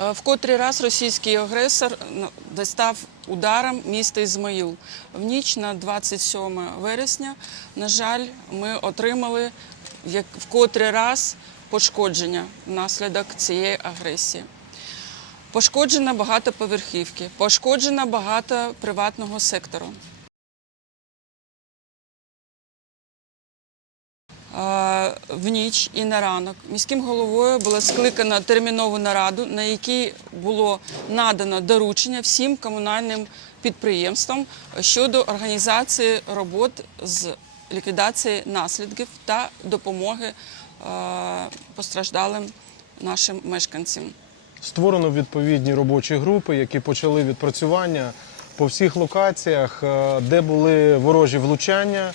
Е, В котрий раз російський агресор ну, дістав ударом місто Ізмаїл. В ніч на 27 вересня, на жаль, ми отримали в котрий раз пошкодження внаслідок цієї агресії. Пошкоджено багато поверхівки, пошкоджено багато приватного сектору. В ніч і на ранок міським головою було скликано термінову нараду, на якій було надано доручення всім комунальним підприємствам щодо організації робот з ліквідації наслідків та допомоги е, постраждалим нашим мешканцям. Створено відповідні робочі групи, які почали відпрацювання по всіх локаціях, е, де були ворожі влучання.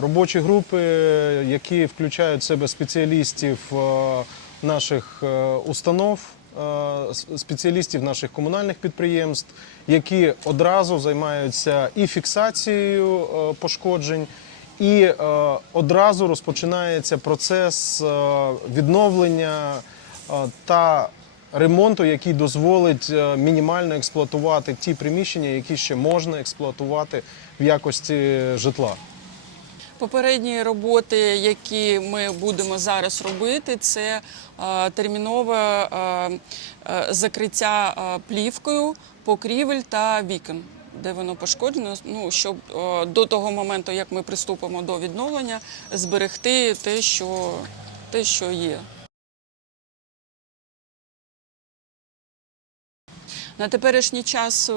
Робочі групи, які включають в себе спеціалістів е, наших е, установ, е, спеціалістів наших комунальних підприємств, які одразу займаються і фіксацією пошкоджень, і одразу розпочинається процес відновлення та ремонту, який дозволить мінімально експлуатувати ті приміщення, які ще можна експлуатувати в якості житла. Попередні роботи, які ми будемо зараз робити, це е, термінове е, е, закриття плівкою покрівель та вікон, де воно пошкоджено. Ну щоб до того моменту, як ми приступимо до відновлення, зберегти те, що, те, що є. На теперішній час, е,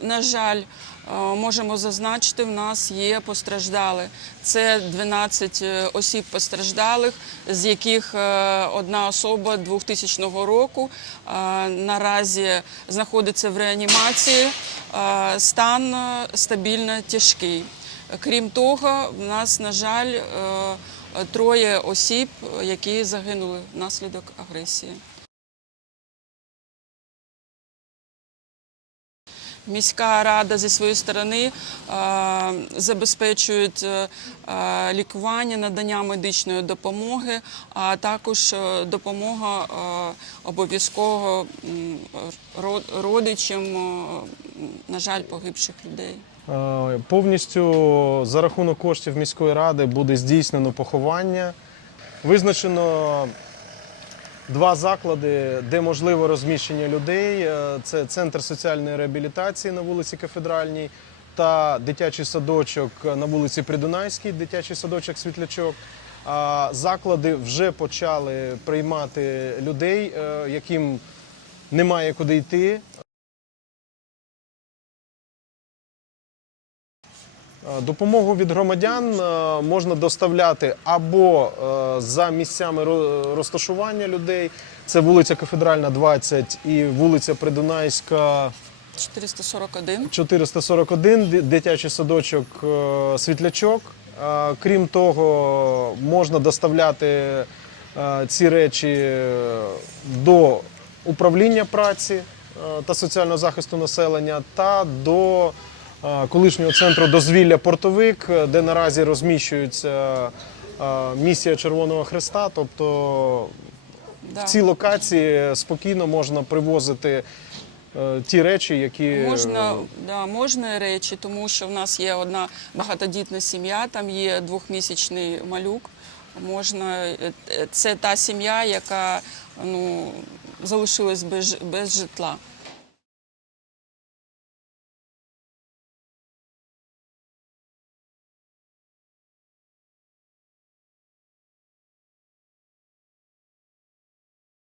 на жаль, е, можемо зазначити, в нас є постраждали. Це 12 осіб постраждалих, з яких е, одна особа 2000 року е, наразі знаходиться в реанімації. Е, Стан е, стабільно тяжкий. Крім того, в нас, на жаль, е, троє осіб, які загинули внаслідок агресії. Міська рада зі своєї сторони е, забезпечують е, е, лікування, надання медичної допомоги, а також допомога обов'язково родичам, на жаль, погибших людей. Повністю за рахунок коштів міської ради буде здійснено поховання. Визначено два заклади, де можливе розміщення людей. Е, Це центр соціальної реабілітації на вулиці Кафедральній та дитячий садочок на вулиці Придунайській, дитячий садочок Світлячок. Заклади вже почали приймати людей, е, яким немає куди йти. Допомогу від громадян е, можна доставляти або е, за місцями ро- розташування людей. Це вулиця Кафедральна, 20 і вулиця Придунайська, 441. 441, дитячий садочок е, Світлячок. Е, Крім того, можна доставляти е, ці речі е, до управління праці е, та соціального захисту населення та до е, колишнього центру дозвілля Портовик, е, де наразі розміщується е, місія Червоного Христа. Тобто Да. в ці локації спокійно можна привозити е, ті речі, які Можна, да, можна речі, тому що в нас є одна багатодітна сім'я, там є двохмісячний малюк. Можна, це та сім'я, яка ну, залишилась без, без житла.